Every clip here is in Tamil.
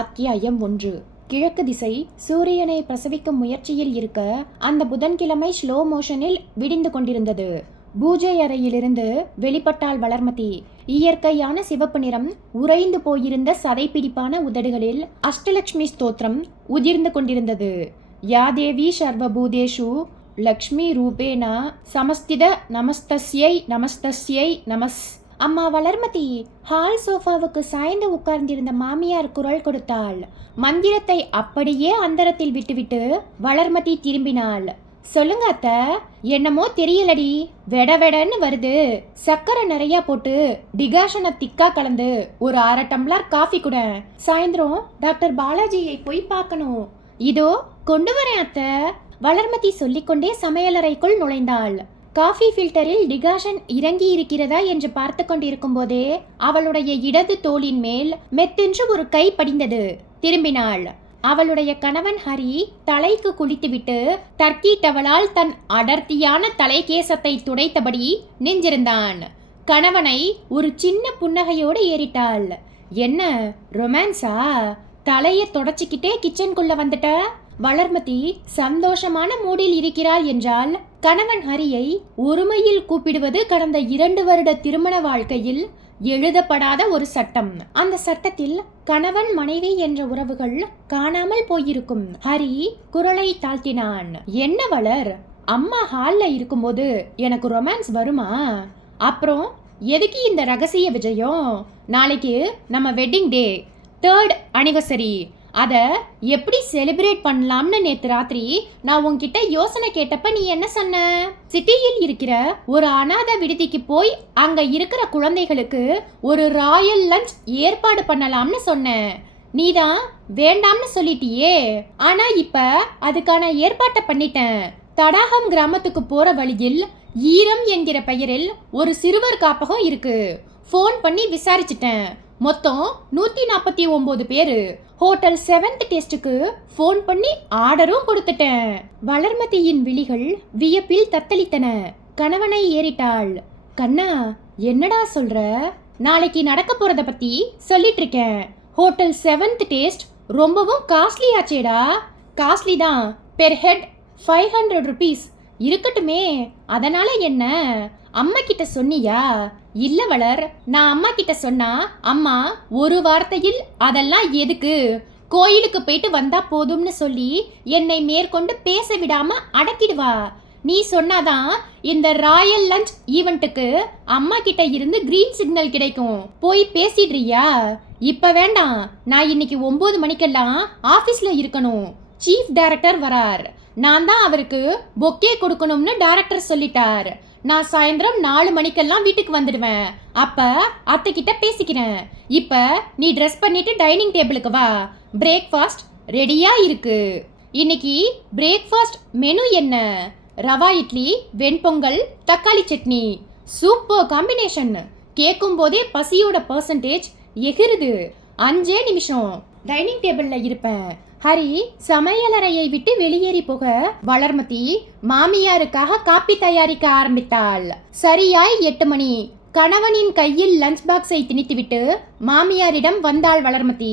அத்தியாயம் 1. கிழக்கு திசை சூரியனை பிரசவிக்கும் முயற்சியில் இருக்க அந்த புதன்கிழமை ஸ்லோ மோஷனில் விடிந்து கொண்டிருந்தது. பூஜை அறையிலிருந்து வெளிப்பட்டாள் வளர்மதி. இயற்கையான சிவப்பு நிறம் உறைந்து போயிருந்த சதைப்பிடிப்பான உதடுகளில் அஷ்டலட்சுமி ஸ்தோத்திரம் உதிர்ந்து கொண்டிருந்தது. யாதேவி சர்வபூதேஷு லக்ஷ்மி ரூபேனா சமஸ்தித நமஸ்தஸ்யை நமஸ்தஸ்யை நமஸ். அம்மா வளர்மதி. ஹால் சோஃபாவுக்கு சாய்ந்து உட்கார்ந்திருந்த மாமியார் குரல் கொடுத்தாள். மந்திரத்தை அப்படியே அந்தரத்தில் விட்டுவிட்டு வளர்மதி திரும்பினாள். சொல்லுங்க அத்த. என்னமோ தெரியலடி, வெட வெடன்னு வருது. சக்கரை நிறைய போட்டு டிகாஷனை திக்கா கலந்து ஒரு அரை டம்ளர் காஃபி கூட. சாயந்தரம் டாக்டர் பாலாஜியை போய் பார்க்கணும். இதோ கொண்டு வரேன் அத்த. வளர்மதி சொல்லிக்கொண்டே சமையலறைக்குள் நுழைந்தாள். காஃபி ஃபில்டரில் டிகாஷன் இறங்கி இருக்கிறதா என்று பார்த்து கொண்டிருக்கும் போதே அவளுடைய இடது தோளின் மேல் மெத்தென்று ஒரு கை படிந்தது. திரும்பினாள். அவளுடைய கணவன் ஹரி தலைக்கு குளித்துவிட்டு டர்க்கி டவலால் தன் அடர்த்தியான தலைகேசத்தை துடைத்தபடி நின்றிருந்தான். கணவனை ஒரு சின்ன புன்னகையோடு ஏறிட்டாள். என்ன ரொமான்ஸா? தலையை தொடச்சிக்கிட்டே கிச்சனுக்குள்ள வந்துட்ட. வளர்மதி சந்தோஷமான மூடில் இருக்கிறாள் என்றால் கணவன் ஹரியை ஒருமையில் கூப்பிடுவது கடந்த 2 வருட திருமண வாழ்க்கையில் எழுதப்படாத ஒரு சட்டம். அந்த சட்டத்தில் கணவன் மனைவி என்ற உறவுகள் காணாமல் போயிருக்கும். ஹரி குரலை தாழ்த்தினான். என்ன வளர், அம்மா ஹால்ல இருக்கும்போது எனக்கு ரொமான்ஸ் வருமா? அப்புறம் எதுக்கு இந்த ரகசிய விஜயம்? நாளைக்கு நம்ம வெட்டிங் டே, 3rd anniversary. அதை எப்படி செலிப்ரேட் பண்ணலாம்னு நேற்று ராத்திரி நான் உன்கிட்ட யோசனை கேட்டப்ப நீ என்ன சொன்ன? சிட்டியில் இருக்கிற ஒரு அநாத விடுதிக்கு போய் அங்க இருக்கிற குழந்தைகளுக்கு ஒரு ராயல் லஞ்ச் ஏற்பாடு பண்ணலாம்னு சொன்னேன். நீதான் வேண்டாம்னு சொல்லிட்டியே. ஆனா இப்ப அதுக்கான ஏற்பாட்டை பண்ணிட்டேன். தடாகம் கிராமத்துக்கு போற வழியில் ஈரம் என்கிற பெயரில் ஒரு சிறுவர் காப்பகம் இருக்கு. ஃபோன் பண்ணி விசாரிச்சிட்டேன். மொத்தம் 149 பேரு. ஹோட்டல் 7th டேஸ்டுக்கு ஃபோன் பண்ணி ஆர்டரும் கொடுத்துட்டேன். வளர்மதியின் விழிகள் வியப்பில் தத்தளித்தன. கணவனை ஏறிட்டாள். கண்ணா, என்னடா சொல்ற? நாளைக்கு நடக்க போறத பத்தி சொல்லிட்டு இருக்கேன். ஹோட்டல் 7th டேஸ்ட் ரொம்பவும் காஸ்ட்லி ஆச்சேடா. காஸ்ட்லி தான். Per head 500 rupees. இருக்கட்டுமே, அதனால என்ன? அம்மா கிட்ட சொன்னியா? இல்ல வளர், நான் அம்மா கிட்ட சொன்னா அம்மா ஒரு வார்த்தையில் அதெல்லாம் எதுக்கு, கோயிலுக்கு போயிட்டு வந்தா போதும்னு சொல்லி என்னை மேற்கொண்டு பேச விடாம அடக்கிடுவா. நீ சொன்னாதான் இந்த ராயல் லஞ்ச் ஈவெண்ட்டுக்கு அம்மா கிட்ட இருந்து கிரீன் சிக்னல் கிடைக்கும். போய் பேசிடுறியா? இப்ப வேண்டாம். நான் இன்னைக்கு 9 மணிக்கெல்லாம் ஆபீஸ்ல இருக்கணும். சீஃப் டைரக்டர் வரார். நான் தான் அவருக்கு பொக்கே கொடுக்கணும்னு டைரக்டர் சொல்லிட்டார். நான் சாயந்தரம் 4 மணிக்கெல்லாம் வீட்டுக்கு வந்துடுவேன். அப்ப அத்தை கிட்ட பேசிக்கிறேன். இப்ப நீ ட்ரெஸ் பண்ணிட்டு டைனிங் டேபிளுக்கு வா. பிரேக்ஃபாஸ்ட் ரெடியா இருக்கு. இன்னைக்கு பிரேக்ஃபாஸ்ட் மெனு என்ன? ரவா இட்லி, வெண்பொங்கல், தக்காளி சட்னி. Super combination. கேட்கும் போதே பசியோட பர்சன்டேஜ் எகிருது. 5 நிமிஷம் டைனிங் டேபிள்ல இருப்பேன். ஹரி சமையலறையை விட்டு வெளியேறி போக வளர்மதி மாமியாருக்காக காப்பி தயாரிக்க ஆரம்பித்தாள். சரியாய் 8 மணி. கணவனின் கையில் லஞ்ச் பாக்ஸை திணித்துவிட்டு மாமியாரிடம் வந்தாள் வளர்மதி.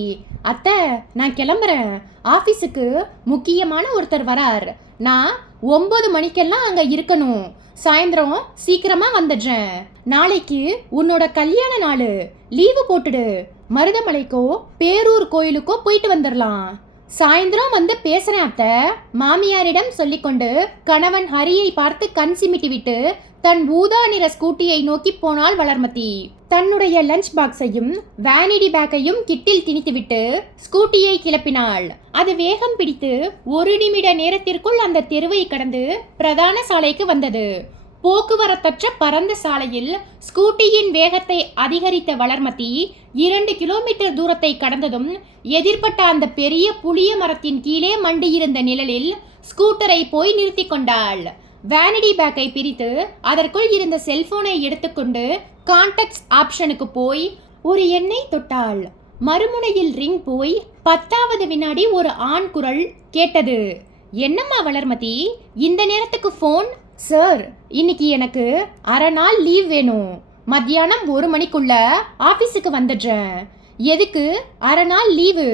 அத்தை, நான் கிளம்புறேன். ஆபீஸுக்கு முக்கியமான ஒருத்தர் வரார். நான் 9 மணிக்கெல்லாம் அங்க இருக்கணும். சாயந்தரம் சீக்கிரமா வந்துடுறேன். நாளைக்கு உன்னோட கல்யாண நாள். லீவு போட்டுடு. மருதமலைக்கோ பேரூர் கோயிலுக்கோ போயிட்டு வந்துடலாம். சாயந்தரம் வந்து பேசுறேன் அத்தை. மாமியாரிடம் சொல்லிக்கொண்டு கணவன் ஹரியை பார்த்து கண் சிமிட்டி விட்டு தன் ஊதா நிற ஸ்கூட்டியை நோக்கி போனாள் வளர்மதி. தன்னுடைய லஞ்ச் பாக்ஸையும் வேனிடி பேக்கையும் கிட்டில் திணித்துவிட்டு ஸ்கூட்டியை கிளப்பினாள். அது வேகம் பிடித்து 1 நிமிட நேரத்திற்குள் அந்த தெருவை கடந்து பிரதான சாலைக்கு வந்தது. போக்குவரத்தற்ற பரந்த சாலையில் ஸ்கூட்டியின் வேகத்தை அதிகரித்த வளர்மதி 2 கிலோமீட்டர் தூரத்தை கடந்ததும் எதிர்பட்ட அந்த பெரிய புளிய மரத்தின் கீழே மண்டியிருந்த நிழலில் ஸ்கூட்டரை போய் நிறுத்தி கொண்டாள். வேனிடி பேக்கை பிரித்து அதற்குள் இருந்த செல்போனை எடுத்துக்கொண்டு கான்டாக்ட்ஸ் ஆப்ஷனுக்கு போய் ஒரு எண்ணை தொட்டாள். மறுமுனையில் ரிங் போய் 10வது வினாடி ஒரு ஆண் குரல் கேட்டது. என்னம்மா வளர்மதி, இந்த நேரத்துக்கு ஃபோன்? சார், இன்னைக்கு எனக்கு அரை நாள் லீவ் வேணும். மத்தியானம் 1 மணிக்குள்ள ஆபீஸுக்கு வந்துடுறேன். எதுக்கு அரை நாள் லீவு?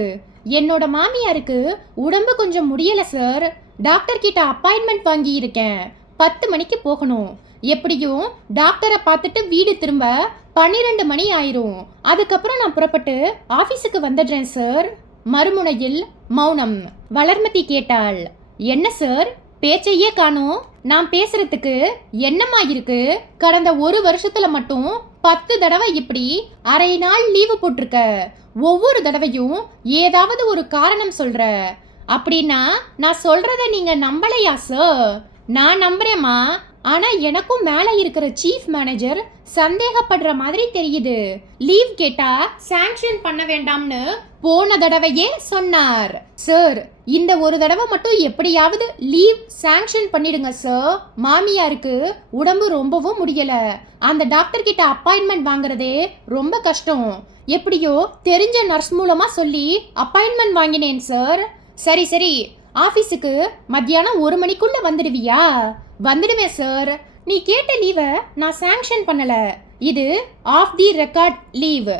என்னோட மாமியாருக்கு உடம்பு கொஞ்சம் முடியல சார். டாக்டர் கிட்ட அப்பாயின்மெண்ட் வாங்கி இருக்கேன். 10 மணிக்கு போகணும். எப்படியும் டாக்டரை பார்த்துட்டு வீடு திரும்ப 12 மணி ஆயிரும். அதுக்கப்புறம் நான் புறப்பட்டு ஆபீஸுக்கு வந்துடுறேன் சார். மறுமுனையில் மௌனம். வளர்மதி கேட்டாள், என்ன சார் பேச்சையே காணோம்? நான் பேசுறதுக்கு என்னம்மா இருக்கு? கடந்த 1 வருஷத்துல மட்டும் 10 தடவை இப்படி அரை நாள் லீவு போட்டிருக்க. ஒவ்வொரு தடவையும் ஏதாவது ஒரு காரணம் சொல்ற. அப்படின்னா நான் சொல்றத நீங்க நம்பலையா சார்? நான் நம்புறேம்மா. ஆனா எனக்கும் மேல இருக்கிற சீஃப் மேனேஜர் சந்தேகப்படுற மாதிரி தெரியுது. லீவ் கேட்டா சாங்ஷன் பண்ண வேண்டாம்னு போன தடவையே சொன்னார். சார், இந்த ஒரு தடவை மட்டும் எப்படியாவது லீவ் சாங்ஷன் பண்ணிடுங்க சார். மாமியாருக்கு உடம்பு ரொம்பவும் முடியல. அந்த டாக்டர் கிட்ட அப்பாயின்மெண்ட் வாங்குறதே ரொம்ப கஷ்டம். எப்படியோ தெரிஞ்ச நர்ஸ் மூலமா சொல்லி அப்பாயின்மெண்ட் வாங்கினேன் சார். சரி சரி, ஆபீஸுக்கு மத்தியானம் 1 மணிக்குள்ள வந்துடுவியா? வந்துடுவேன் சார். நீ கேட்ட லீவை நான் சாங்ஷன் பண்ணல. இது ஆஃப் தி ரெக்கார்ட் லீவ்.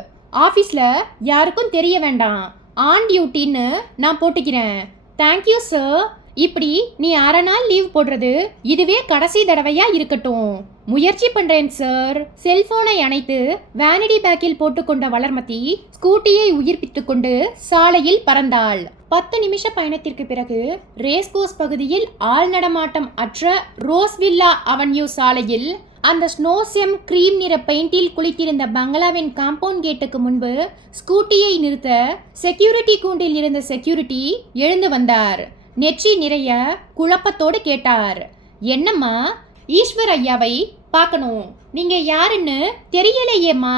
ஆஃபீஸ்ல யாருக்கும் தெரிய வேண்டாம். ஆன் டியூட்டின்னு நான் போட்டுக்கிறேன். Thank you sir. இப்படி நீ அரை நாள் லீவ் போடுறது இதுவே கடைசி தடவையா இருக்கட்டும். முயற்சி பண்றேன் சார். செல்போனை அணைத்து வேனிடி பேக்கில் போட்டுக்கொண்ட வளர்மதி ஸ்கூட்டியை உயிர்ப்பித்துக் கொண்டு சாலையில் பறந்தாள். 10 நிமிஷ பயணத்திற்கு பிறகு ரேஸ்கோர்ஸ் பகுதியில் ஆள் நடமாட்டம் அற்ற ரோஸ்வில்லா அவென்யூ சாலையில் அந்த ஸ்னோசெம் கிரீம் நிற பெயிண்டில் குளித்திருந்த பங்களாவின் காம்பவுண்ட் கேட்டுக்கு முன்பு ஸ்கூட்டியை நிறுத்த செக்யூரிட்டி கூண்டில் இருந்த செக்யூரிட்டி எழுந்து வந்தார். நெற்றி நிறைய குழப்பத்தோடு கேட்டார், என்னம்மா? ஈஸ்வர் ஐயாவை பார்க்கணும். நீங்க யாருன்னு தெரியலையேம்மா.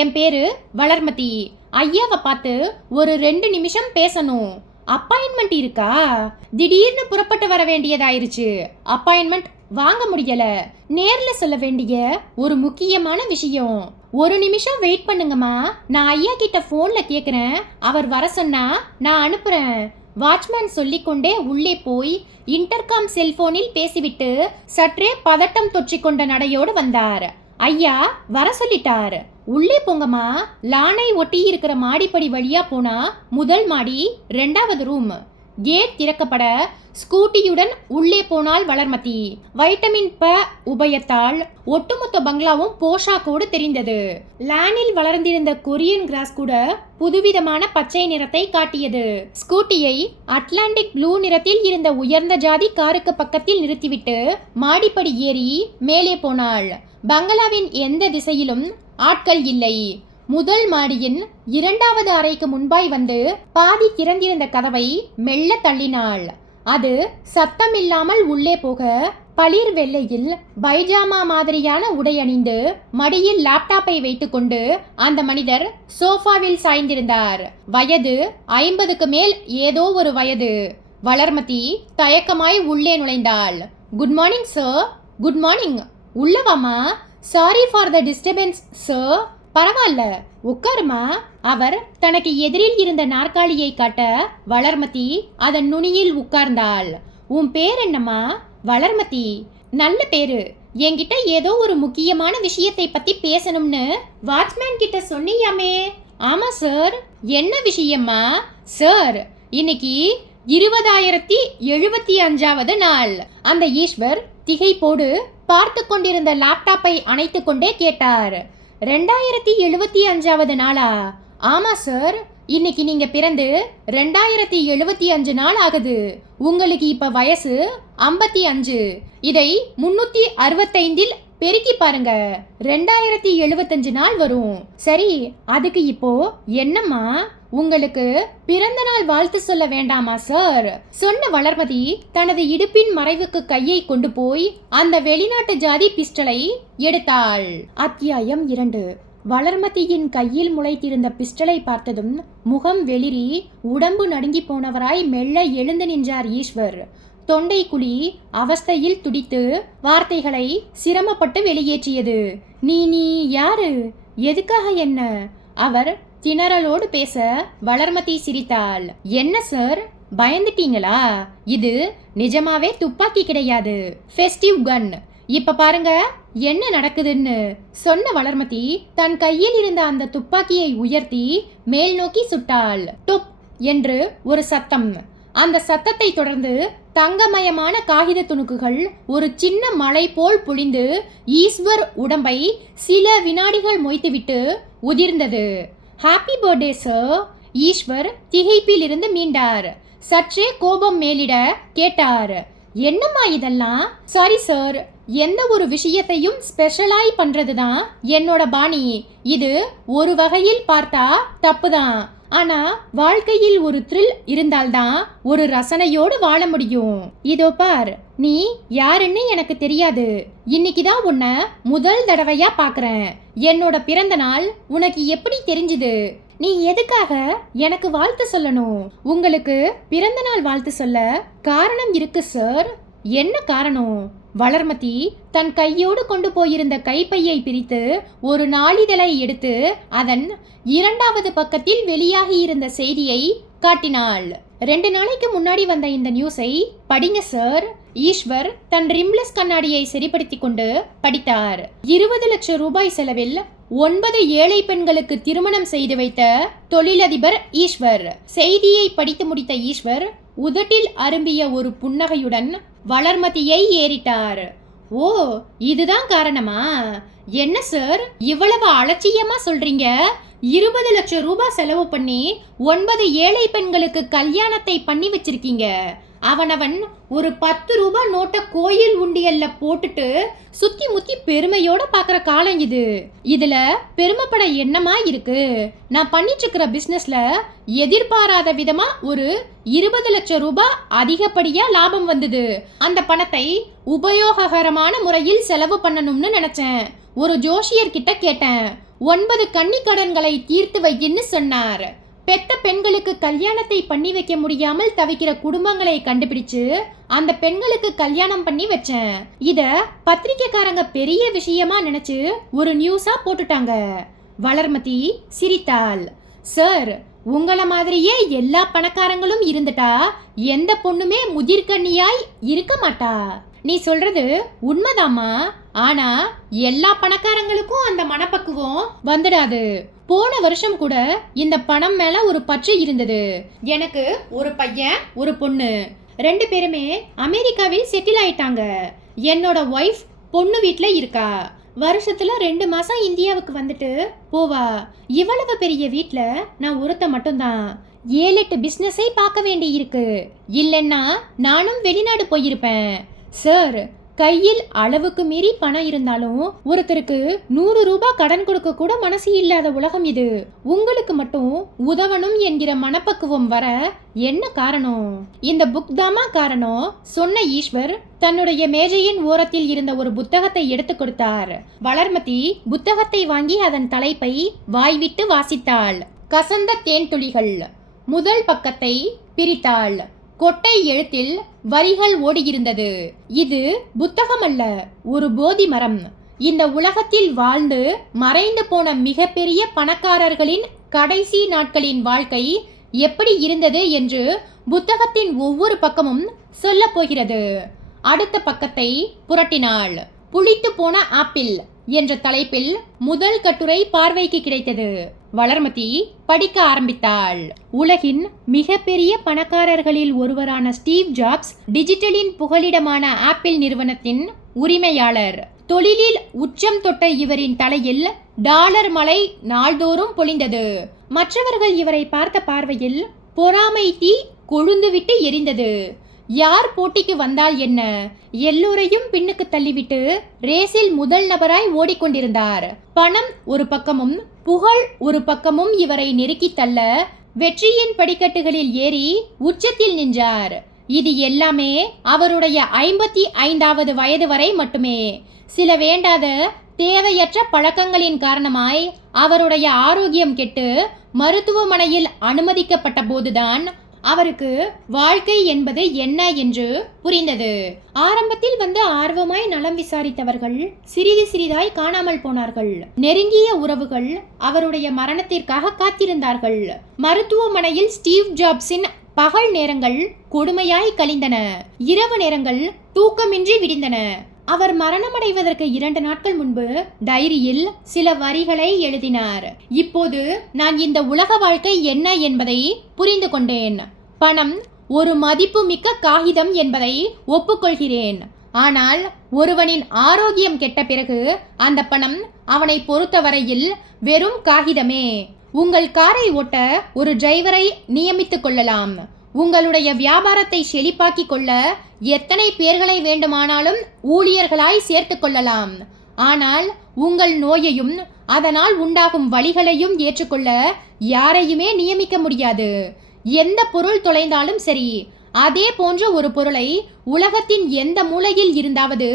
என் பேரு வளர்மதி. ஐயாவை பார்த்து ஒரு 2 நிமிஷம் பேசணும். அப்பாயின்மெண்ட் இருக்கா? திடீர்னு புறப்பட்டு வர வேண்டியதாயிருச்சு. அப்பாயின்மெண்ட் வாங்க முடியல. நேர்ல சொல்ல வேண்டிய ஒரு முக்கியமான விஷயம். 1 நிமிஷம் வெயிட் பண்ணுங்கம்மா. நான் ஐயா கிட்ட போன்ல கேக்குறேன். அவர் வர சொன்னா நான் அனுப்புறேன். வாட்ச்மேன் சொல்லிக்கொண்டே உள்ளே போய் இன்டர்காம் செல்போனில் பேசிவிட்டு சற்றே பதட்டம் தொற்றிக்கொண்ட நடையோடு வந்தார். ஐயா வர சொல்லிட்டார். உள்ளே போங்கம்மா. லானை ஒட்டி இருக்கிற மாடிப்படி வழியா போனா முதல் மாடி, 2வது ரூம். கேட் திறக்கப்பட ஸ்கூட்டியுடன் உள்ளே போனால் வளர்மதி. வைட்டமின் ப உபயத்தால் ஒட்டுமொத்த பங்களாவும் போஷாக்கோடு தெரிந்தது. லானில் வளர்ந்திருந்த கொரியன் கிராஸ் கூட புதுவிதமான பச்சை நிறத்தை காட்டியது. ஸ்கூட்டியை அட்லாண்டிக் ப்ளூ நிறத்தில் இருந்த உயர்ந்த ஜாதி காருக்கு பக்கத்தில் நிறுத்திவிட்டு மாடிப்படி ஏறி மேலே போனாள். பங்களாவின் எந்த திசையிலும் ஆட்கள் இல்லை. முதல் மாடியின் 2வது அறைக்கு முன்பாய் வந்து பாதி திறந்திருந்த கதவை மெல்ல தள்ளினாள். அது சத்தமில்லாமல் உள்ளே போக பளிர் வெள்ளையில் பைஜாமா மாதிரியான உடை அணிந்து மடியில் லேப்டாப்பை வைத்துக்கொண்டு அந்த மனிதர் சோஃபாவில் சாய்ந்திருந்தார். வயது 50க்கு மேல் ஏதோ ஒரு வயது. வளர்மதி தயக்கமாய் உள்ளே நுழைந்தாள். Good morning sir. Good morning. உள்ளவாமா. Sorry for the disturbance sir. பரவாயில்ல, உட்காருமா. அவர் தனக்கு எதிரில் இருந்த நாற்காலியை காட்ட வளர்மதி அதன் நுனியில் உட்கார்ந்தாள். உன் பேர் என்னம்மா? வளர்மதி. நல்ல பேரு. என்கிட்ட ஏதோ ஒரு முக்கியமான விஷயத்தை பத்தி பேசணும்னு வாட்ச்மேன் கிட்ட சொன்னியாமே? ஆமா சார். என்ன விஷயம்மா? சார், இன்னைக்கு 20,075வது நாள். அந்த ஈஸ்வர் திகைப்போடு பார்த்து கொண்டிருந்த லேப்டாப்பை அணைத்து கொண்டே கேட்டார். 2075வது நாளா? ஆமா சார். இன்னைக்கு நீங்க பிறந்து 2075 நாள் ஆகுது. உங்களுக்கு இப்ப வயசு 55. இதை 365இல் பெருக்கி பாருங்க. 2075 நாள் வரும். சரி, அதுக்கு இப்போ என்னம்மா? உங்களுக்கு பிறந்த நாள் வாழ்த்து சொல்ல வேண்டாமா சார்? சொன்ன வளர்மதி தனது இடுப்பின் மறைவுக்கு கையை கொண்டு போய் அந்த வெளிநாட்டு ஜாதி பிஸ்டலை எடுத்தாள். அத்தியாயம் 2. வளர்மதியின் கையில் முளைத்திருந்த பிஸ்டலை பார்த்ததும் முகம் வெளிரி உடம்பு நடுங்கி போனவராய் மெல்ல எழுந்து நின்றார் ஈஸ்வர். தொண்டை குழி அவஸ்தையில் துடித்து வார்த்தைகளை சிரமப்பட்டு வெளியேற்றியது. நீ யாரு? எதுக்காக என்ன? அவர் திணறலோடு பேச வளர்மதி சிரித்தாள். என்ன சார், பயந்துட்டீங்களா? இது நிஜமாவே துப்பாக்கி கிடையாது, ஃபெஸ்டிவ் கன். இப்ப பாருங்க என்ன நடக்குதுன்னு சொன்ன வளர்மதி தன் கையில் இருந்த அந்த துப்பாக்கியை உயர்த்தி மேல் நோக்கி சுட்டாள். டொப் என்று ஒரு சத்தம். அந்த சத்தத்தை தொடர்ந்து தங்கமயமான காகித துணுக்குகள் ஒரு சின்ன மலை போல் பொழிந்து ஈஸ்வர் உடம்பை சில வினாடிகள் மொய்த்துவிட்டு உதிர்ந்தது. Happy birthday sir. ஈஸ்வர் திகைப்பிலிருந்து மீண்டார். சற்றே கோபம் மேலிட கேட்டார், என்னம்மா இதெல்லாம்? சாரி சார், எந்த ஒரு விஷயத்தையும் ஸ்பெஷலாய் பண்றதுதான் என்னோட பாணி. இது ஒரு வகையில் பார்த்தா தப்புதான். ஆனா வாழ்க்கையில் ஒரு த்ரில் இருந்தால்தான் ஒரு ரசனையோடு வாழ முடியும். இதோ பார், நீ யாருன்னு எனக்கு தெரியாது. இன்னைக்குதான் உன்னை முதல் தடவையா பாக்குறேன். என்னோட பிறந்த நாள் உனக்கு எப்படி தெரிஞ்சுது? நீ எதுக்காக எனக்கு வாழ்த்து சொல்லணும்? உங்களுக்கு பிறந்த நாள் வாழ்த்து சொல்ல காரணம் இருக்கு சார். என்ன காரணம்? வளர்மதி தன் கையோடு கொண்டு போயிருந்த கைப்பையை பிரித்து ஒரு நாளிதழை எடுத்து அதன் 2வது பக்கத்தில் வெளியாகி இருந்த செய்தியை காட்டினாள். 2 நாளைக்கு முன்னாடி வந்த இந்த நியூஸை படிங்க சார். ஈஸ்வர் தன் ரிம்லெஸ் கண்ணாடியை சரிப்படுத்தி கொண்டு படித்தார். 20 லட்சம் ரூபாய் செலவில் 9 ஏழை பெண்களுக்கு திருமணம் செய்து வைத்த தொழிலதிபர் ஈஸ்வர். செய்தியை படித்து முடித்த ஈஸ்வர் உதட்டில் அரும்பிய ஒரு புன்னகையுடன் வளர்மதியை ஏறிட்டார். ஓ, இதுதான் காரணமா? என்ன சார் இவ்வளவு அலட்சியமா சொல்றீங்க? 20 லட்சம் ரூபாய் செலவு பண்ணி 9 ஏழை பெண்களுக்கு கல்யாணத்தை பண்ணி வச்சிருக்கீங்க. அவனவன் ஒரு 10 ரூபாய் நோட்டை கோயில் உண்டியல்ல போட்டுட்டு சுத்தி முத்தி பெருமையோட பாக்குற காலம் இது. இதுல பெருமைப்பட என்னமா இருக்கு? நான் பண்ணிட்டு இருக்கிற பிசினஸ்ல எதிர்பாராத விதமா ஒரு 20 லட்சம் ரூபாய் அதிகப்படியா லாபம் வந்தது. அந்த பணத்தை உபயோககரமான முறையில் செலவு பண்ணணும்னு நினைச்சேன். ஒரு ஜோஷியர் கிட்ட கேட்டேன். 9 கன்னி கடன்களை தீர்த்து வைன்னு சொன்னார். பெத்த பெண்களுக்கு கல்யாணத்தை பண்ணி வைக்க முடியாமல் தவிக்கிற குடும்பங்களை கண்டுபிடிச்சு அந்த பெண்களுக்கு கல்யாணம் பண்ணி வச்சேன். இத பத்திரிக்கைக்காரங்க பெரிய விஷயமா நினைச்சு ஒரு நியூஸா போட்டுட்டாங்க. வளர்மதி சிரித்தாள். சார், உங்களை மாதிரியே எல்லா பணக்காரங்களும் இருந்துட்டா எந்த பொண்ணுமே முதிர்கண்ணியாய் இருக்க மாட்டா. நீ சொல்றது உண்மைதாமா. ஆனா எல்லா பணக்காரங்களுக்கும் அந்த மனப்பக்குவம் வந்துடாது. போன வருஷம் கூட இந்த பணம் மேல ஒரு பற்று இருந்தது. எனக்கு ஒரு பையன் ஒரு பொண்ணு. 2 பேருமே அமெரிக்காவில் செட்டில் ஆயிட்டாங்க. என்னோட ஒய்ஃப் பொண்ணு வீட்டுல இருக்கா. வருஷத்துல 2 மாசம் இந்தியாவுக்கு வந்துட்டு போவா. இவ்வளவு பெரிய வீட்டுல நான் ஒருத்த மட்டும்தான். 7-8 பிசினஸை பார்க்க வேண்டி இருக்கு. இல்லைன்னா நானும் வெளிநாடு போயிருப்பேன். சார், கையில் அளவுக்கு மீறி பணம் இருந்தாலும் ஒருத்தருக்கு 100 ரூபாய் கடன் கொடுக்க கூட மனசு இல்லாத உலகம் இது. உங்களுக்கு மட்டும் உதவணும் என்கிற மனப்பக்குவம் வர என்ன காரணம்? இந்த புக் தாமா காரணம், சொன்ன ஈஸ்வர் தன்னுடைய மேஜையின் ஓரத்தில் இருந்த ஒரு புத்தகத்தை எடுத்து கொடுத்தார். வளர்மதி புத்தகத்தை வாங்கி அதன் தலைப்பை வாய்விட்டு வாசித்தாள். கசந்த தேன் துளிகள். முதல் பக்கத்தை பிரித்தாள். கொட்டை எழுத்தில் வரிகள் ஓடியிருந்தது. இது புத்தகம் அல்ல, ஒரு போதி மரம். இந்த உலகத்தில் வாழ்ந்து மறைந்து போன மிகப்பெரிய பணக்காரர்களின் கடைசி நாட்களின் வாழ்க்கை எப்படி இருந்தது என்று புத்தகத்தின் ஒவ்வொரு பக்கமும் சொல்ல போகிறது. அடுத்த பக்கத்தை புரட்டினாள். புளித்து போன ஆப்பிள் என்ற தலைப்பில் முதல் கட்டுரை பார்வைக்கு கிடைத்தது. வளர்மதி படிக்க ஆரம்பித்தாள். உலகின் மிகப்பெரிய பணக்காரர்களில் ஒருவரான ஸ்டீவ் ஜாப்ஸ் டிஜிட்டலின் புகலிடமான ஆப்பிள் நிறுவனத்தின் உரிமையாளர். தொழிலில் உச்சம் தொட்ட இவரின் தலையில் டாலர் மலை நாள்தோறும் பொழிந்தது. மற்றவர்கள் இவரை பார்த்த பார்வையில் பொறாமை தீ கொழுந்துவிட்டு எரிந்தது. யார் போட்டிக்கு வந்தால் என்ன, எல்லோரையும் பின்னுக்கு தள்ளிவிட்டு ரேஸில் முதல் நபராய் ஓடிக்கொண்டிருந்தார். பணம் ஒரு பக்கமும் புகழ் ஒரு பக்கமும் இவரை நெருக்கி தள்ள வெற்றியின் படிக்கட்டுகளில் ஏறி உச்சத்தில் நின்றார். இது எல்லாமே அவருடைய 55வது வயது வரை மட்டுமே. சில வேண்டாத தேவையற்ற பழக்கங்களின் காரணமாய் அவருடைய ஆரோக்கியம் கெட்டு மருத்துவமனையில் அனுமதிக்கப்பட்ட போதுதான் அவருக்கு வாழ்க்கை என்பது என்ன என்று புரிந்தது. ஆரம்பத்தில் வந்து ஆர்வமாய் நலம் விசாரித்தவர்கள் சிறிது சிறிதாய் காணாமல் போனார்கள். நெருங்கிய உறவுகள் அவருடைய மரணத்திற்காக காத்திருந்தார்கள். மருத்துவமனையில் ஸ்டீவ் ஜாப்ஸின் பகல் நேரங்கள் கொடுமையாய் கழிந்தன. இரவு நேரங்கள் தூக்கமின்றி விடிந்தன. அவர் மரணமடைவதற்கு 2 நாட்கள் முன்பு டைரியில் சில வரிகளை எழுதினார். இப்போது நான் இந்த உலக வாழ்க்கை என்ன என்பதை புரிந்து கொண்டேன். பணம் ஒரு மதிப்புமிக்க காகிதம் என்பதை ஒப்புக்கொள்கிறேன். ஆனால் ஒருவனின் ஆரோக்கியம் கெட்ட பிறகு அந்த பணம் அவனை பொறுத்தவரையில் வெறும் காகிதமே. உங்கள் காரை ஓட்ட ஒரு டிரைவரை நியமித்துக் கொள்ளலாம். உங்களுடைய வியாபாரத்தை செழிப்பாக்கிக் கொள்ள எத்தனை பேர்களை வேண்டுமானாலும் ஊழியர்களாய் சேர்த்து கொள்ளலாம். ஆனால் உங்கள் நோயையும் அதனால் உண்டாகும் வலிகளையும் ஏற்றுக்கொள்ள யாரையுமே நியமிக்க முடியாது. எந்த பொருள் தொலைந்தாலும் சரி, அதே போன்ற ஒரு பொருளை உலகத்தின் எந்த மூலையில் இருந்தாவது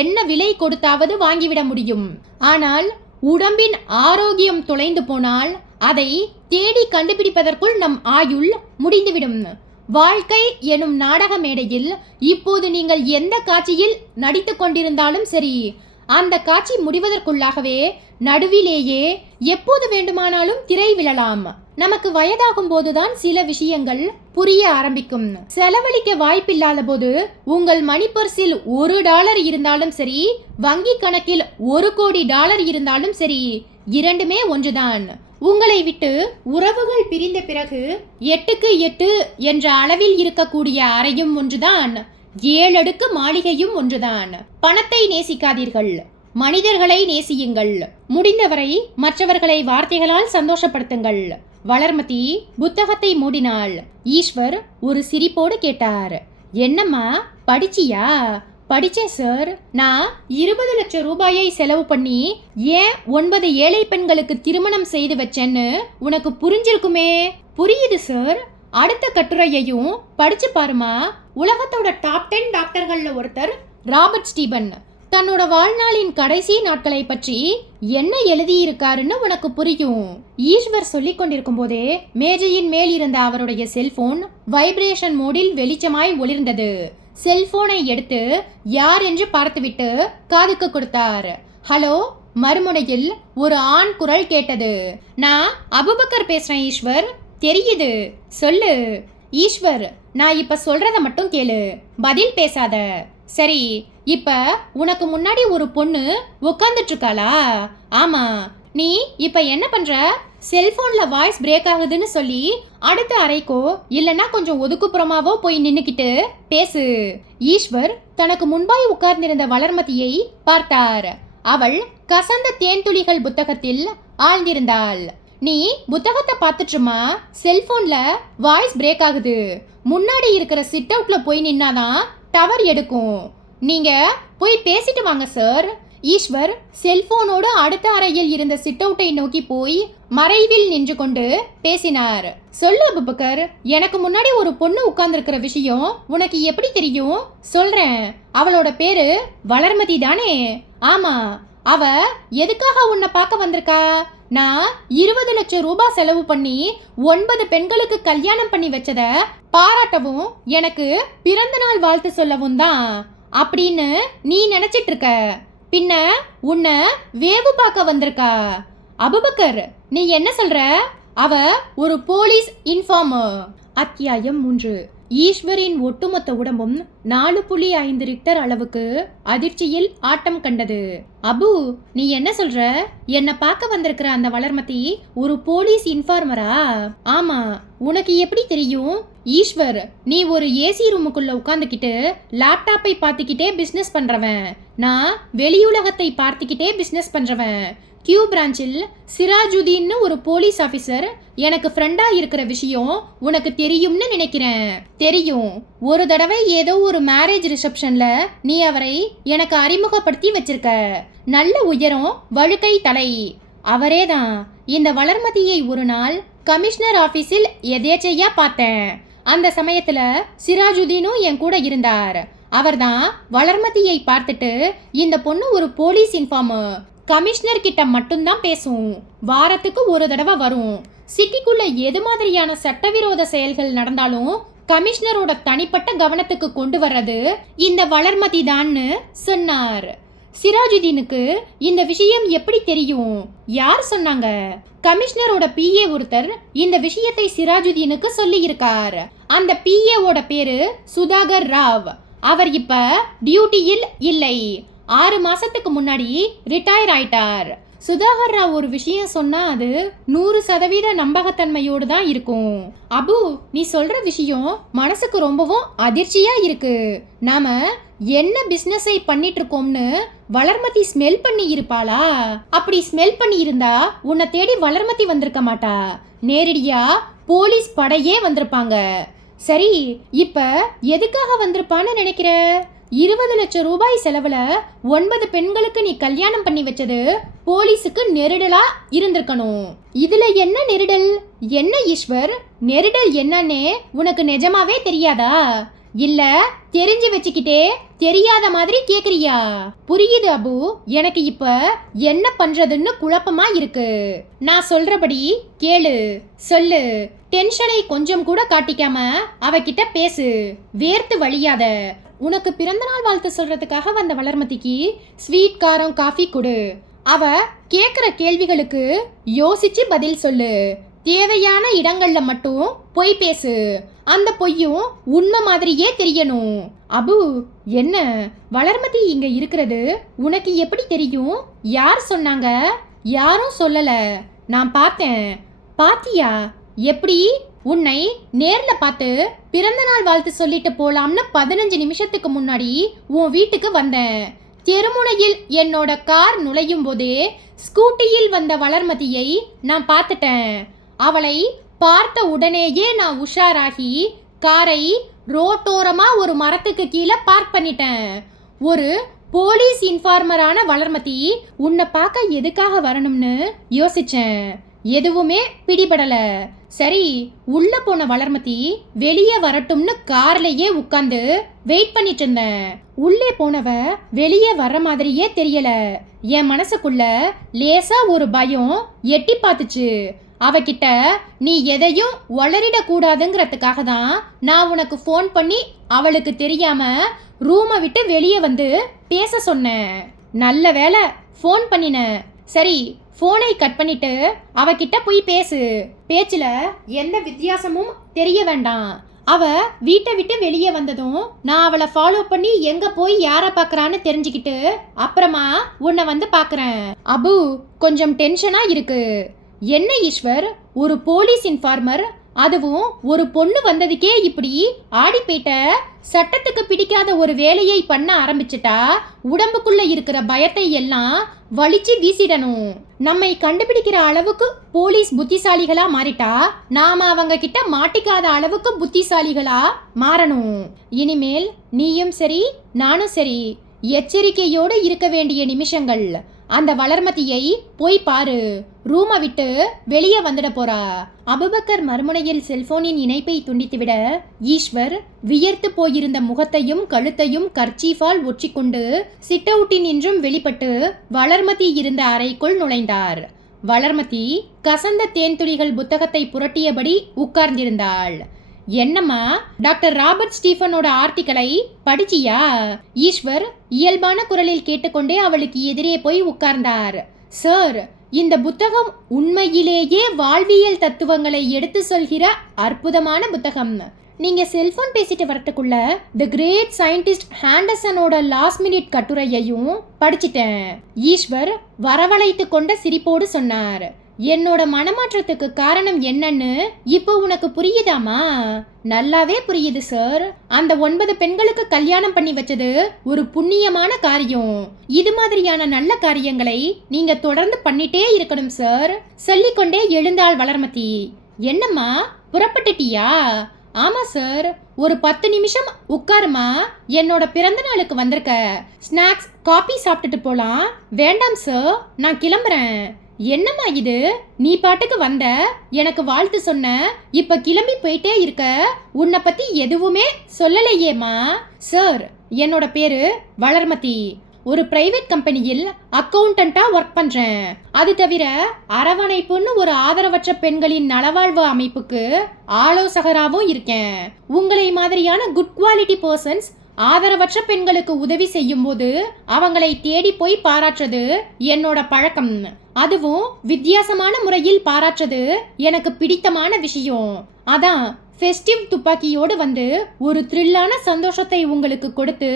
என்ன விலை கொடுத்தாவது வாங்கிவிட முடியும். ஆனால் உடம்பின் ஆரோக்கியம் தொலைந்து போனால் அதை தேடி கண்டுபிடிப்பதற்குள் நம் ஆயுள் முடிந்துவிடும். வாழ்க்கை எனும் நாடக மேடையில் இப்போது நீங்கள் எந்த காட்சியில் நடித்து கொண்டிருந்தாலும் சரி, அந்த காட்சி முடிவதற்குள்ளாகவே நடுவிலேயே எப்போது வேண்டுமானாலும் திரை விழலாம். நமக்கு வயதாகும் போதுதான் சில விஷயங்கள் புரிய ஆரம்பிக்கும். செலவழிக்க வாய்ப்பில்லாத போது உங்கள் மணி பர்ஸில் $1 இருந்தாலும் சரி, வங்கி கணக்கில் $1 கோடி இருந்தாலும் சரி, இரண்டுமே ஒன்றுதான். உங்களை விட்டு உறவுகள் பிரிந்த பிறகு 8க்கு 8 என்ற அளவில் இருக்கக்கூடிய அறையும் ஒன்றுதான், 7 அடுக்கு மாளிகையும் ஒன்றுதான். பணத்தை நேசிக்காதீர்கள், மனிதர்களை நேசியுங்கள். முடிந்தவரை மற்றவர்களை வார்த்தைகளால் சந்தோஷப்படுத்துங்கள். வளர்மதி புத்தகத்தை மூடினாள். ஈஸ்வர் ஒரு சிரிப்போடு கேட்டார், என்னம்மா படிச்சியா? படிச்சேன் சார். நான் 20 லட்சம் ரூபாயை செலவு பண்ணி ஏன் 9 ஏழை பெண்களுக்கு திருமணம் செய்து வச்சேன்னு உனக்கு புரிஞ்சிருக்குமே. புரியுது சார். அடுத்த கட்டுரையையும் படிச்சு பாருமா. உலகத்தோட டாப் 10 டாக்டர்கள்ல ஒருத்தர் ராபர்ட் ஸ்டீபன் தன்னோட வாழ்நாளின் கடைசி நாட்களை பற்றி என்ன எழுதியிருக்காருன்னு உனக்கு புரியும். ஈஸ்வர் சொல்லிக் கொண்டிருக்கும் போதே மேஜையின் மேல் இருந்த அவருடைய செல்போன் வைப்ரேஷன் மோடில் வெளிச்சமாய் ஒளிர்ந்தது. செல்போனை எடுத்து யார் என்று பார்த்துவிட்டு காதுக்கு கொடுத்தார். ஹலோ. மறுமுனையில் ஒரு ஆண் குரல் கேட்டது. நான் அபுபக்கர் பேசுறேன் ஈஸ்வர். தெரியுது, சொல்லு. ஈஸ்வர், நான் இப்ப சொல்றத மட்டும் கேளு, பதில் பேசாத. சரி, இப்ப உனக்கு முன்னாடி ஒரு பொண்ணு உட்காந்துட்டு இருக்காளா? ஆமா. நீ இப்ப என்ன பண்ற? செல்போன்ல வாய்ஸ் பிரேக் ஆகுதுன்னு சொல்லி அடுத்த அறைக்கோ இல்லனா கொஞ்சம் ஒதுக்குப்புறமாவோ போய் நின்னுக்கிட்டு பேசு. ஈஸ்வர் தனக்கு முன்பாய் உட்கார்ந்திருந்த வளர்மதியை பார்த்தார். அவள் கசந்த தேன்துளிகள் புத்தகத்தில் ஆழ்ந்திருந்தாள். நீ புத்தகத்தை பார்த்துட்டுமா? செல்போன்ல வாய்ஸ் பிரேக் ஆகுது. முன்னாடி இருக்கிற சிட் அவுட்ல போய் நின்னாதான் டவர் எடுக்கும். நீங்க போய் பேசிட்டு வாங்க சார். ஈஸ்வர் செல்போனோடு அடுத்த அறையில் இருந்த சிட் அவுட்டை நோக்கி போய் மறைவில் நின்று கொண்டு பேசினார். சொல்லு அபுபக்கர், எனக்கு முன்னாடி ஒரு பொண்ணு உட்கார்ந்துருக்கிற விஷயம் உனக்கு எப்படி தெரியும்? சொல்றேன். அவளோட பேரு வளர்மதி தானே? ஆமா. அவ எதுக்காக உன்னை பார்க்க வந்திருக்கா? நான் 20 லட்சம் ரூபாய் செலவு பண்ணி 9 பெண்களுக்கு கல்யாணம் பண்ணி வச்சத பாராட்டவும் எனக்கு பிறந்த நாள் வாழ்த்து சொல்லவும் தான் அப்படின்னு நீ நினைச்சிட்டு இருக்க. பின்ன உன்னை வேவு பார்க்க வந்திருக்கா. அபுபக்கர், நீ என்ன சொல்ற? அவ ஒரு போலீஸ் இன்ஃபார்மர். அத்தியாயம் 3. ஈஸ்வரின் ஒட்டுமொத்த உடம்பும் 4.5 ரிக்டர் அளவுக்கு அதிர்ச்சியில் ஆட்டம் கண்டது. அபு, நீ என்ன சொல்ற? என்ன பார்க்க வந்திருக்கிற அந்த வளர்மதி ஒரு போலீஸ் இன்ஃபார்மரா? ஆமா. உனக்கு எப்படி தெரியும்? ஈஸ்வர், நீ ஒரு ஏசி ரூமுக்குள்ள உட்காந்துக்கிட்டு லேப்டாப்பை பார்த்துக்கிட்டே பிசினஸ் பண்றவன். நான் வெளியுலகத்தை பார்த்துக்கிட்டே பிசினஸ் பண்றவன். கியூ பிரான்ச்சில் சிராஜுதீன்னு ஒரு போலீஸ் ஆஃபீஸர் எனக்கு ஃப்ரெண்டா இருக்கிற விஷயம் உனக்கு தெரியும்னு நினைக்கிறேன். தெரியும். ஒரு தடவை ஏதோ ஒரு மேரேஜ் ரிசப்ஷன்ல நீ அவரை எனக்கு அறிமுகப்படுத்தி வச்சிருக்க. நல்ல உயரம், வழுக்கை தலை. அவரேதான். இந்த வளர்மதியை ஒரு நாள் கமிஷனர் ஆபீஸில் எதேச்சையா பார்த்தேன். அந்த சமயத்துல சிராஜுதீனும் என் கூட இருந்தார். அவர்தான் வளர்மதியை பார்த்துட்டு, இந்த பொண்ணு ஒரு போலீஸ் இன்ஃபார்மர், கமிஷனர் கிட்ட மட்டும்தான் பேசும், வாரத்துக்கு ஒரு தடவை வரும், சிட்டிக்குள்ள எது மாதிரியான சட்டவிரோத செயல்கள் நடந்தாலும் கமிஷனரோட தனிப்பட்ட கவனத்துக்கு கொண்டு வர்றது இந்த வளர்மதி தான்னு சொன்னார். சிராஜுதீனுக்கு இந்த விஷயம் எப்படி தெரியும்? யார் சொன்னாங்க? கமிஷனரோட பிஏ ஒருத்தர் இந்த விஷயத்தை சிராஜுதீனுக்கு சொல்லி இருக்கார். அந்த பிஏவோட பேரு சுதாகர் ராவ். அவர் இப்ப டியூட்டியில் இல்லை. 6 மாசத்துக்கு முன்னாடி ரிட்டையர் ஆயிட்டார். சுதாகர் ராவ் ஒரு விஷயம் சொன்னா அது 100% நம்பகத்தன்மையோடு தான் இருக்கும். அபு, நீ சொல்ற விஷயம் மனசுக்கு ரொம்பவும் அதிர்ச்சியா இருக்கு. நாம என்ன பிசினஸை பண்ணிட்டு இருக்கோம்னு வளர்மதி ஸ்மெல் பண்ணி இருப்பாளா? அப்படி ஸ்மெல் பண்ணி இருந்தா உன்னை தேடி வளர்மதி வந்திருக்க மாட்டா. நேரடியா போலீஸ் படையே வந்திருப்பாங்க. சரி, இப்ப எதுக்காக வந்திருப்பான்னு நினைக்கிற? 20 லட்சம் ரூபாய் செலவுல 9 பெண்களுக்கு நீ கல்யாணம் பண்ணி வச்சது போலீஸுக்கு நெருடலா இருந்திருக்கணும். இதுல என்ன நெருடல்? என்ன ஈஸ்வர், நெருடல் என்னன்னே உனக்கு நிஜமாவே தெரியாதா? இல்ல தெரிஞ்சு வச்சுக்கிட்டே தெரியாத மாதிரி கேக்குறியா? புரியுது அபு, எனக்கு இப்ப என்ன பண்றதுன்னு குழப்பமா இருக்கு. நான் சொல்றபடி கேளு, சொல்லு. டென்ஷனை கொஞ்சம் கூட காட்டிக்காம அவகிட்ட பேசு. வேர்த்து வழியாத. உனக்கு பிறந்தநாள் வாழ்த்து சொல்றதுக்காக வந்த வளர்மதிக்கு ஸ்வீட், காரம், காஃபி கொடு. அவ கேக்குற கேள்விகளுக்கு யோசிச்சு பதில் சொல்லு. தேவையான இடங்கள்ல மட்டும் பொய் பேசு. அந்த பொய்யும் உண்மை மாதிரியே தெரியணும். அபு, என்ன வளர்மதி இங்க இருக்கிறது உனக்கு எப்படி தெரியும்? யார் சொன்னாங்க? யாரும் சொல்லல, நான் பார்த்தேன். பாத்தியா? எப்படி? உன்னை நேர்ல பார்த்து பிறந்தநாள் வாழ்த்து சொல்லிட்டு போலாம்னு 15 நிமிஷத்துக்கு முன்னாடி உன் வீட்டுக்கு வந்தேன். தெருமுனையில் என்னோட கார் நுழையும் போதே ஸ்கூட்டியில் வந்த வளர்மதியை நான் பார்த்துட்டேன். அவளை பார்த்த உடனேயே நான் உஷாராகி காரை ரோட்டோரமா ஒரு மரத்துக்கு கீழே பார்க் பண்ணிட்டேன். ஒரு போலீஸ் இன்ஃபார்மரான வளர்மதி உன்னை பார்க்க எதுக்காக வரணும்னு யோசிச்சேன். எதுவுமே பிடிபடல. சரி, உள்ள போன வளர்மதி வெளியே வரட்டும்னு கார்லயே உட்கார்ந்து வெயிட் பண்ணிட்டு இருந்தேன். உள்ளே போனவ வெளியே வர்ற மாதிரியே தெரியல. என் மனசுக்குள்ள லேசா ஒரு பயம் எட்டி பார்த்துச்சு. அவகிட்ட நீ எதையும் வளரிட கூடாதுங்கிறதுக்காக தான் நான் உனக்கு ஃபோன் பண்ணி அவளுக்கு தெரியாம ரூமை விட்டு வெளியே வந்து பேச சொன்னேன். நல்ல வேலை ஃபோன் பண்ணின. சரி, ஃபோனை கட் பண்ணிட்டு அவகிட்ட போய் பேசு. பேச்சுல எந்த வித்தியாசமும் தெரிய வேண்டாம். அவ வீட்டை விட்டு வெளியே வந்ததும் நான் அவளை ஃபாலோ பண்ணி எங்க போய் யாரை பார்க்கறான்னு தெரிஞ்சுக்கிட்டு அப்புறமா உன்னை வந்து பார்க்கறேன். அபு, கொஞ்சம் டென்ஷனா இருக்கு. என்ன ஈஸ்வர், ஒரு போலீஸ் இன்ஃபார்மர், அதுவும் ஒரு பொண்ணு வந்ததுக்கே இப்படி ஆடி போயிட்ட? சட்டத்துக்கு பிடிக்காத ஒரு வேலையை பண்ண ஆரம்பிச்சிட்டா உடம்புக்குள்ள இருக்கிற பயத்தை எல்லாம் வலிச்சு வீசிடணும். நம்மை கண்டுபிடிக்கிற அளவுக்கு போலீஸ் புத்திசாலிகளா மாறிட்டா நாம அவங்க கிட்ட மாட்டிக்காத அளவுக்கு புத்திசாலிகளா மாறணும். இனிமேல் நீயும் சரி நானும் சரி எச்சரிக்கையோடு இருக்க வேண்டிய நிமிஷங்கள். அந்த வளர்மதியை போய் பாரு. ரூமை விட்டு வெளியே வந்துட போறா. அபுபக்கர் மறுமுனையில் செல்போனின் இணைப்பை துண்டித்துவிட ஈஸ்வர் வியர்த்து போயிருந்த முகத்தையும் கழுத்தையும் கர்ச்சீஃபால் ஒற்றிக்கொண்டு சிட் அவுட்டின் நின்றும் வெளிப்பட்டு வளர்மதி இருந்த அறைக்குள் நுழைந்தார். வளர்மதி கசந்த தேன்துளிகள் புத்தகத்தை புரட்டியபடி உட்கார்ந்திருந்தாள். என்னம்மா, டாக்டர் ராபர்ட் ஸ்டீஃபனோட ஆர்டிக்கலை படிச்சியா? ஈஸ்வர் இயல்பான குரலில் கேட்டுக்கொண்டே அவளுக்கு எதிரே போய் உட்கார்ந்தார். சார், இந்த புத்தகம் உண்மையிலேயே வாழ்வியல் தத்துவங்களை எடுத்து சொல்கிற அற்புதமான புத்தகம். நீங்க செல்போன் பேசிட்டு வரத்துக்குள்ள தி கிரேட் சயின்டிஸ்ட் ஹாண்டர்சனோட லாஸ்ட் மினிட் கட்டுரையையும் படிச்சிட்டேன். ஈஸ்வர் வரவழைத்து கொண்ட சிரிப்போடு சொன்னார். என்னோட மனமாற்றத்துக்கு காரணம் என்னன்னு இப்போ உனக்கு புரியுதாமா? நல்லாவே புரியுது சார். அந்த 9 பெண்களுக்கு கல்யாணம் பண்ணி வச்சது ஒரு புண்ணியமான காரியம். இது மாதிரியான நல்ல காரியங்களை நீங்க தொடர்ந்து பண்ணிட்டே இருக்கணும் சார். சொல்லிக்கொண்டே எழுந்தாள் வளர்மதி. என்னம்மா, புறப்பட்டுட்டியா? ஆமா சார், ஒரு 10 நிமிஷம் உட்காருமா. என்னோட பிறந்த நாளுக்கு வந்திருக்க. ஸ்நாக்ஸ், காபி சாப்பிட்டுட்டு போலாம். வேண்டாம் சார், நான் கிளம்புறேன். என்னம்மா இது, நீ பாட்டுக்கு வந்த, எனக்கு வாழ்த்து சொன்ன, இப்ப கிளம்பி போயிட்டே இருக்க. உன்னை பத்தி எதுவுமே சொல்லலையேம்மா. சார், என்னோட பேரு வளர்மதி. ஒரு பிரைவேட் கம்பெனியில் அக்கவுண்டண்டா ஒர்க் பண்றேன். அது தவிர அரவணைப்புன்னு ஒரு ஆதரவற்ற பெண்களின் நலவாழ்வு அமைப்புக்கு ஆலோசகராகவும் இருக்கேன். உங்களை மாதிரியான குட் குவாலிட்டி பர்சன்ஸ் ஆதரவற்ற பெண்களுக்கு உதவி செய்யும் போது அவங்களை தேடி போய் பாராட்டுறது என்னோட பழக்கம். அதுவும் வித்தியாசமான முறையில் பாராட்டுறது எனக்கு பிடித்தமான விஷயம். அதான் ஃபெஸ்டிவ் துப்பாக்கியோடு வந்து ஒரு த்ரில்லான சந்தோஷத்தை உங்களுக்கு கொடுத்து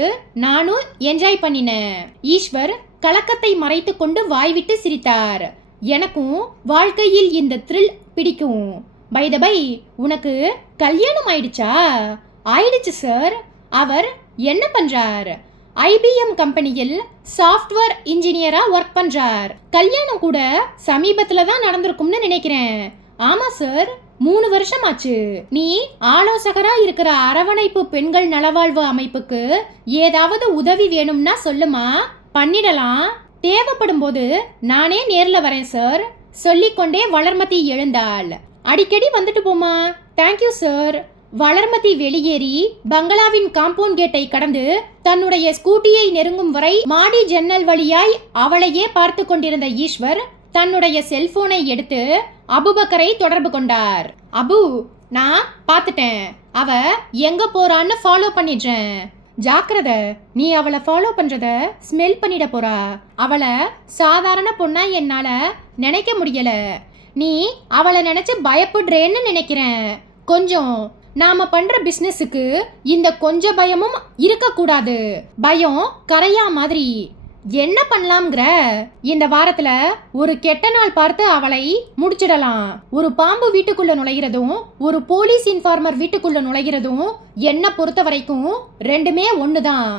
நானும் என்ஜாய் பண்ணினேன். ஈஸ்வர் கலக்கத்தை மறைத்து கொண்டு வாய்விட்டு சிரித்தார். எனக்கும் வாழ்க்கையில் இந்த த்ரில் பிடிக்கும். பை த பை, உனக்கு கல்யாணம் ஆயிடுச்சா? ஆயிடுச்சு சார். அவர் என்ன பண்றார்? IBM கம்பெனியில் சாஃப்ட்வேர் இன்ஜினியரா ஒர்க் பண்றார். கல்யாணம் கூட சமீபத்துல தான் நடந்திருக்கும்னு நினைக்கிறேன். ஆமா சார், 3 வருஷம் ஆச்சு. நீ ஆலோசகரா இருக்கிற அரவணைப்பு பெண்கள் நலவாழ்வு அமைப்புக்கு ஏதாவது உதவி வேணும்னா சொல்லுமா, பண்ணிடலாம். தேவைப்படும் போது நானே நேர்ல வரேன் சார். சொல்லிக்கொண்டே வளர்மதி எழுந்தாள். அடிக்கடி வந்துட்டு போமா. Thank you sir. வளர்மதி வெளியேறி பங்களாவின் காம்பவுண்ட் கேட்டை கடந்து தன்னுடைய ஸ்கூட்டியை நெருங்கும் வரை மாடி ஜன்னல் வழியாய் அவளையே பார்த்து கொண்டிருந்த ஈஸ்வர் தன்னுடைய செல்போனை எடுத்து அபுபக்கரை தொடர்பு கொண்டார். அபு, நான் பார்த்துட்டேன். அவ எங்க போறான்னு ஃபாலோ பண்ணிடுறேன். ஜாக்கிரதை, நீ அவளை ஃபாலோ பண்றத ஸ்மெல் பண்ணிட போறா. அவளை சாதாரண பொண்ணா என்னால நினைக்க முடியல. நீ அவளை நினைச்சு பயப்படுறேன்னு நினைக்கிறேன். கொஞ்சம் நாம பண்ற பிசினஸுக்கு இந்த கொஞ்ச பயமும் இருக்கக்கூடாது. பயம் கரையா மாதிரி. என்ன பண்ணலாம்ங்கிற? இந்த வாரத்துல ஒரு கெட்ட நாள் பார்த்து அவளை முடிச்சிடலாம். ஒரு பாம்பு வீட்டுக்குள்ள நுழைகிறதும் ஒரு போலீஸ் இன்ஃபார்மர் வீட்டுக்குள்ள நுழைகிறதும் என்ன பொறுத்த வரைக்கும் ரெண்டுமே ஒண்ணுதான்.